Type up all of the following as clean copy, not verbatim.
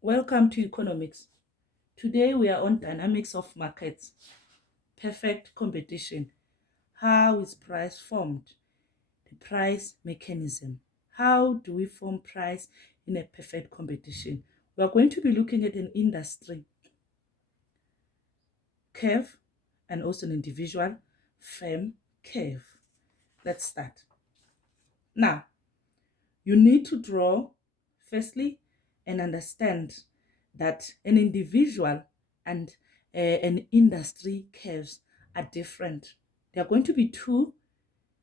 Welcome to economics. Today we are on dynamics of markets, perfect competition. How is price formed? The price mechanism. How do we form price in a perfect competition? We are going to be looking at an industry curve and also an individual firm curve. Let's start. Now, you need to draw firstly and understand that an individual and an industry curves are different. They are going to be two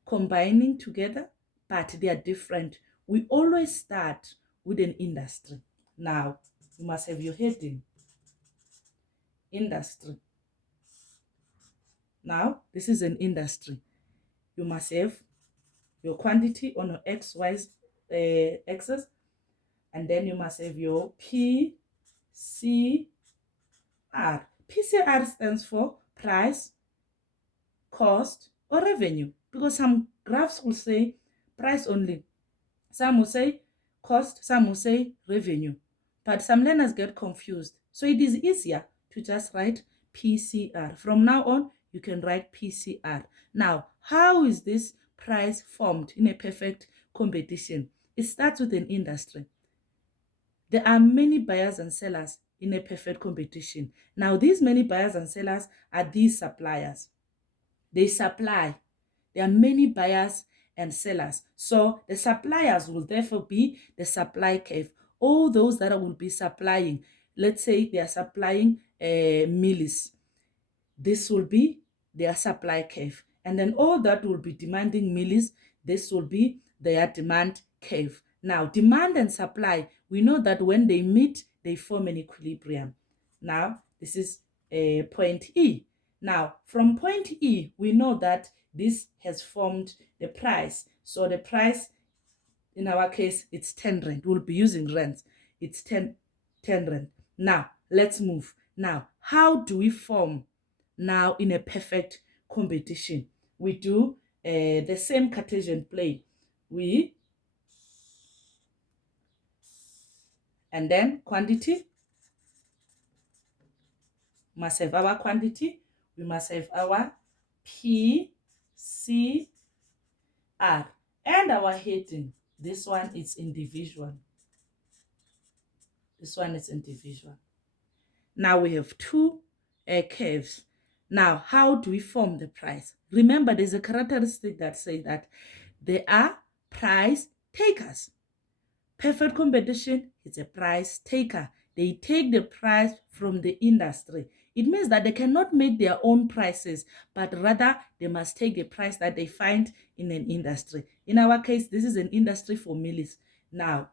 combining together, but they are different. We always start with an industry. Now, you must have your heading, industry. Now, this is an industry. You must have your quantity on your XY axis, and then you must have your PCR. PCR stands for price, cost, or revenue, because some graphs will say price only. Some will say cost, some will say revenue. But some learners get confused. So it is easier to just write PCR. From now on, you can write PCR. Now, how is this price formed in a perfect competition? It starts with an industry. There are many buyers and sellers in a perfect competition. Now, these many buyers and sellers are these suppliers. They supply. There are many buyers and sellers. So the suppliers will therefore be the supply curve. All those that will be supplying, let's say they are supplying millis. This will be their supply curve. And then all that will be demanding millis, this will be their demand curve. Now, demand and supply, we know that when they meet, they form an equilibrium. Now, this is point E. Now, from point E, we know that this has formed the price. So the price, in our case, it's 10 rand. We'll be using rands. It's 10 rand. Now, let's move. Now, how do we form now in a perfect competition? We do the same Cartesian plane. And then quantity, must have our quantity. We must have our P, C, R. And our heading. This one is individual. This one is individual. Now we have two curves. Now, how do we form the price? Remember, there's a characteristic that says that they are price takers. Perfect competition is a price taker. They take the price from the industry. It means that they cannot make their own prices, but rather they must take the price that they find in an industry. In our case, this is an industry for millis. Now,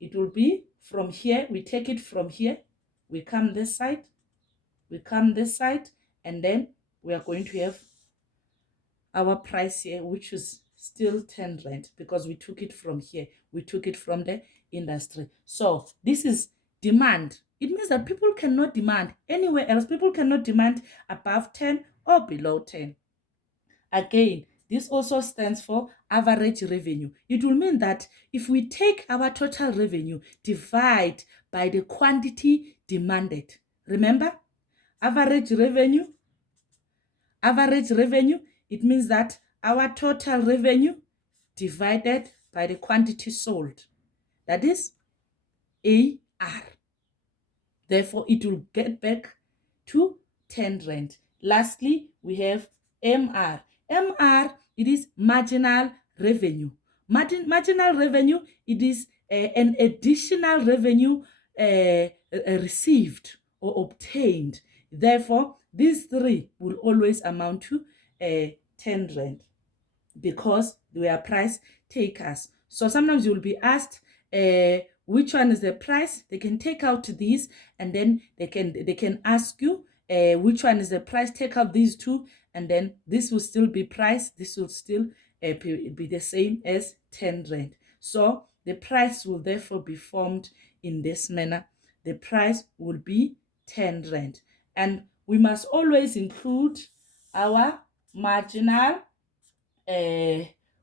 it will be from here, we take it from here, we come this side, and then we are going to have our price here, which is still 10 rand because we took it from here. We took it from the industry. So this is demand. It means that people cannot demand anywhere else. People cannot demand above 10 or below 10. Again, this also stands for average revenue. It will mean that if we take our total revenue, divide by the quantity demanded. Remember, average revenue, it means that our total revenue divided by the quantity sold. That is AR. Therefore, it will get back to 10 rand. Lastly, we have MR. MR, it is marginal revenue. Marginal revenue, it is an additional revenue received or obtained. Therefore, these three will always amount to 10 rand because they are price takers. So sometimes you will be asked which one is the price. They can take out these and then they can ask you which one is the price. Take out these two and then this will still be price. This will still be the same as 10 rand. So the price will therefore be formed in this manner. The price will be 10 rand. And we must always include our marginal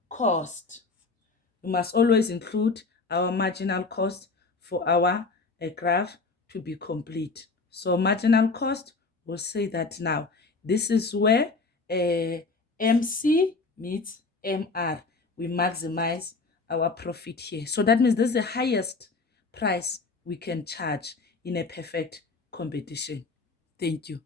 cost. We must always include our marginal cost for our a graph to be complete. So marginal cost, we'll say that now. This is where MC meets MR. We maximize our profit here. So that means this is the highest price we can charge in a perfect competition. Thank you.